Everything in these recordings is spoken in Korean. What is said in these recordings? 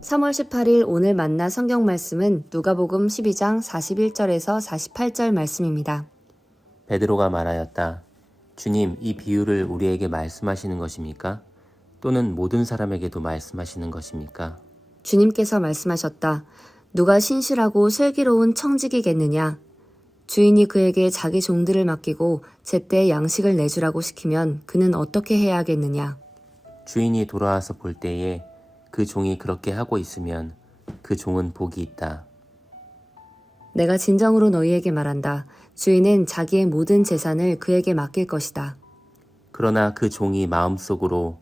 3월 18일 오늘 만나 성경 말씀은 누가복음 12장 41절에서 48절 말씀입니다. 베드로가 말하였다. 주님, 이 비유를 우리에게 말씀하시는 것입니까? 또는 모든 사람에게도 말씀하시는 것입니까? 주님께서 말씀하셨다. 누가 신실하고 슬기로운 청지기겠느냐? 주인이 그에게 자기 종들을 맡기고 제때 양식을 내주라고 시키면 그는 어떻게 해야 하겠느냐? 주인이 돌아와서 볼 때에 그 종이 그렇게 하고 있으면 그 종은 복이 있다. 내가 진정으로 너희에게 말한다. 주인은 자기의 모든 재산을 그에게 맡길 것이다. 그러나 그 종이 마음속으로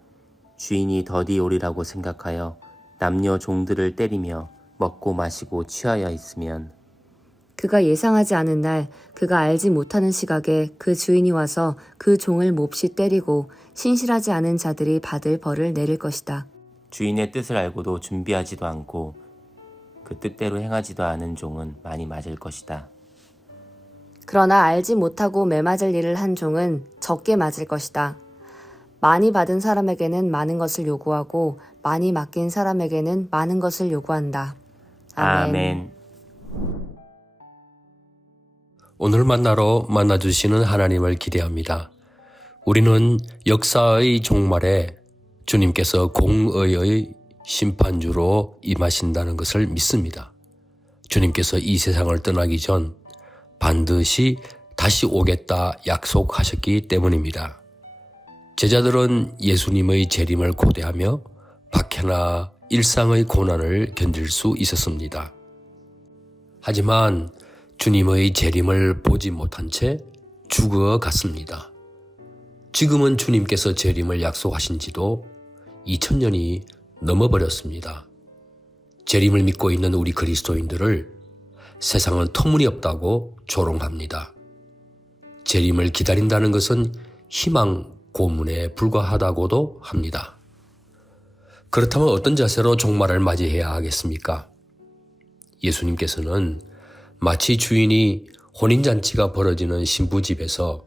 주인이 더디 오리라고 생각하여 남녀 종들을 때리며 먹고 마시고 취하여 있으면 그가 예상하지 않은 날 그가 알지 못하는 시각에 그 주인이 와서 그 종을 몹시 때리고 신실하지 않은 자들이 받을 벌을 내릴 것이다. 주인의 뜻을 알고도 준비하지도 않고 그 뜻대로 행하지도 않은 종은 많이 맞을 것이다. 그러나 알지 못하고 매맞을 일을 한 종은 적게 맞을 것이다. 많이 받은 사람에게는 많은 것을 요구하고 많이 맡긴 사람에게는 많은 것을 요구한다. 아멘. 오늘 만나주시는 하나님을 기대합니다. 우리는 역사의 종말에 주님께서 공의의 심판주로 임하신다는 것을 믿습니다. 주님께서 이 세상을 떠나기 전 반드시 다시 오겠다 약속하셨기 때문입니다. 제자들은 예수님의 재림을 고대하며 박해나 일상의 고난을 견딜 수 있었습니다. 하지만 주님의 재림을 보지 못한 채 죽어갔습니다. 지금은 주님께서 재림을 약속하신 지도 2000년이 넘어버렸습니다. 재림을 믿고 있는 우리 그리스도인들을 세상은 터무니없다고 조롱합니다. 재림을 기다린다는 것은 희망 고문에 불과하다고도 합니다. 그렇다면 어떤 자세로 종말을 맞이해야 하겠습니까? 예수님께서는 마치 주인이 혼인잔치가 벌어지는 신부집에서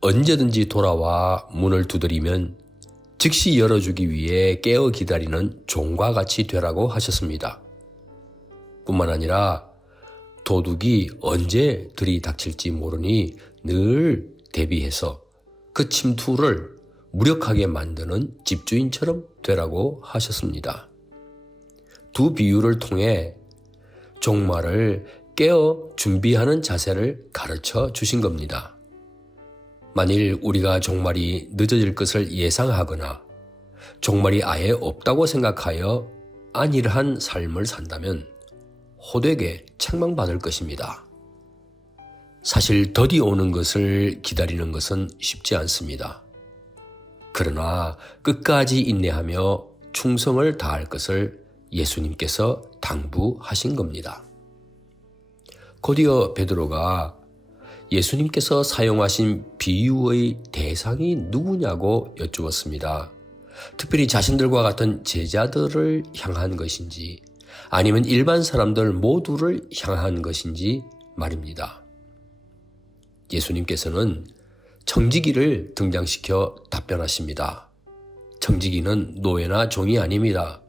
언제든지 돌아와 문을 두드리면 즉시 열어주기 위해 깨어 기다리는 종과 같이 되라고 하셨습니다. 뿐만 아니라 도둑이 언제 들이닥칠지 모르니 늘 대비해서 그 침투를 무력하게 만드는 집주인처럼 되라고 하셨습니다. 두 비유를 통해 종말을 깨어 준비하는 자세를 가르쳐 주신 겁니다. 만일 우리가 종말이 늦어질 것을 예상하거나 종말이 아예 없다고 생각하여 안일한 삶을 산다면 호되게 책망받을 것입니다. 사실 더디 오는 것을 기다리는 것은 쉽지 않습니다. 그러나 끝까지 인내하며 충성을 다할 것을 예수님께서 당부하신 겁니다. 곧이어 베드로가 예수님께서 사용하신 비유의 대상이 누구냐고 여쭈었습니다. 특별히 자신들과 같은 제자들을 향한 것인지 아니면 일반 사람들 모두를 향한 것인지 말입니다. 예수님께서는 청지기를 등장시켜 답변하십니다. 청지기는 노예나 종이 아닙니다.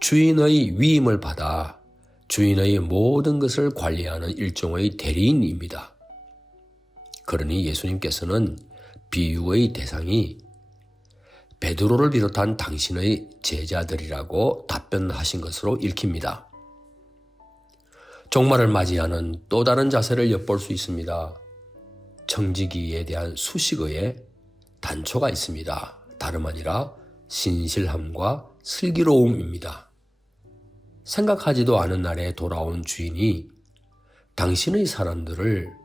주인의 위임을 받아 주인의 모든 것을 관리하는 일종의 대리인입니다. 그러니 예수님께서는 비유의 대상이 베드로를 비롯한 당신의 제자들이라고 답변하신 것으로 읽힙니다. 종말을 맞이하는 또 다른 자세를 엿볼 수 있습니다. 청지기에 대한 수식어에 단초가 있습니다. 다름 아니라 신실함과 슬기로움입니다. 생각하지도 않은 날에 돌아온 주인이 당신의 사람들을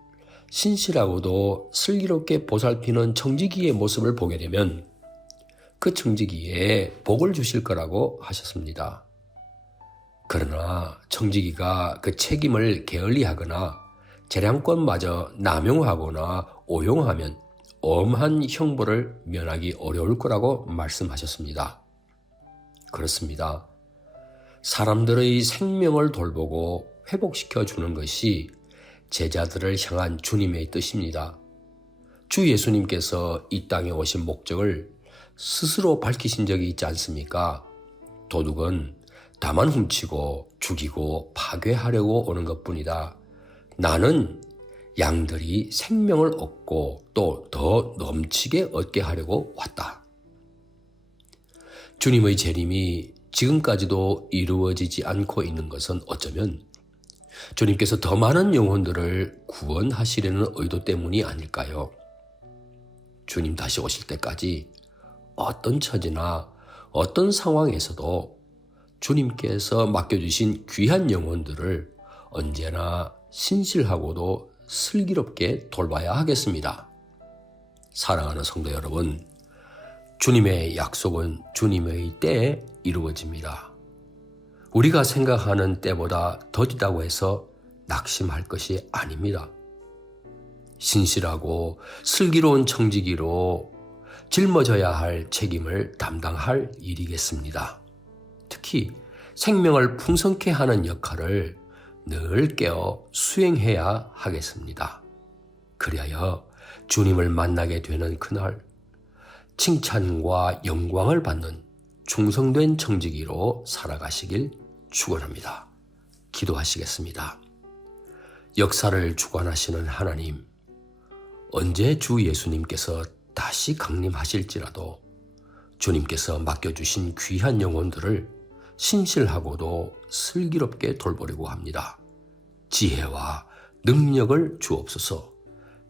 신실하고도 슬기롭게 보살피는 청지기의 모습을 보게 되면 그 청지기에 복을 주실 거라고 하셨습니다. 그러나 청지기가 그 책임을 게을리하거나 재량권마저 남용하거나 오용하면 엄한 형벌을 면하기 어려울 거라고 말씀하셨습니다. 그렇습니다. 사람들의 생명을 돌보고 회복시켜 주는 것이 제자들을 향한 주님의 뜻입니다. 주 예수님께서 이 땅에 오신 목적을 스스로 밝히신 적이 있지 않습니까? 도둑은 다만 훔치고 죽이고 파괴하려고 오는 것뿐이다. 나는 양들이 생명을 얻고 또 더 넘치게 얻게 하려고 왔다. 주님의 재림이 지금까지도 이루어지지 않고 있는 것은 어쩌면 주님께서 더 많은 영혼들을 구원하시려는 의도 때문이 아닐까요? 주님 다시 오실 때까지 어떤 처지나 어떤 상황에서도 주님께서 맡겨주신 귀한 영혼들을 언제나 신실하고도 슬기롭게 돌봐야 하겠습니다. 사랑하는 성도 여러분, 주님의 약속은 주님의 때에 이루어집니다. 우리가 생각하는 때보다 더디다고 해서 낙심할 것이 아닙니다. 신실하고 슬기로운 청지기로 짊어져야 할 책임을 담당할 일이겠습니다. 특히 생명을 풍성케 하는 역할을 늘 깨어 수행해야 하겠습니다. 그리하여 주님을 만나게 되는 그날 칭찬과 영광을 받는 충성된 청지기로 살아가시길 축원합니다. 기도하시겠습니다. 역사를 주관하시는 하나님, 언제 주 예수님께서 다시 강림하실지라도 주님께서 맡겨주신 귀한 영혼들을 신실하고도 슬기롭게 돌보려고 합니다. 지혜와 능력을 주옵소서.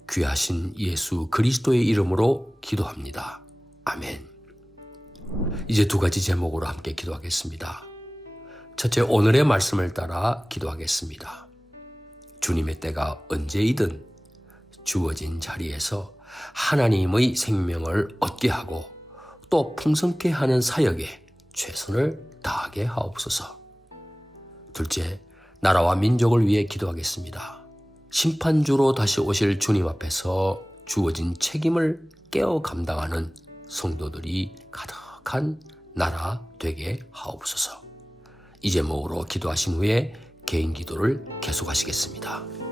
귀하신 예수 그리스도의 이름으로 기도합니다. 아멘. 이제 두 가지 제목으로 함께 기도하겠습니다. 첫째, 오늘의 말씀을 따라 기도하겠습니다. 주님의 때가 언제이든 주어진 자리에서 하나님의 생명을 얻게 하고 또 풍성케 하는 사역에 최선을 다하게 하옵소서. 둘째, 나라와 민족을 위해 기도하겠습니다. 심판주로 다시 오실 주님 앞에서 주어진 책임을 깨어 감당하는 성도들이 가득한 나라 되게 하옵소서. 이 제목으로 기도하신 후에 개인 기도를 계속하시겠습니다.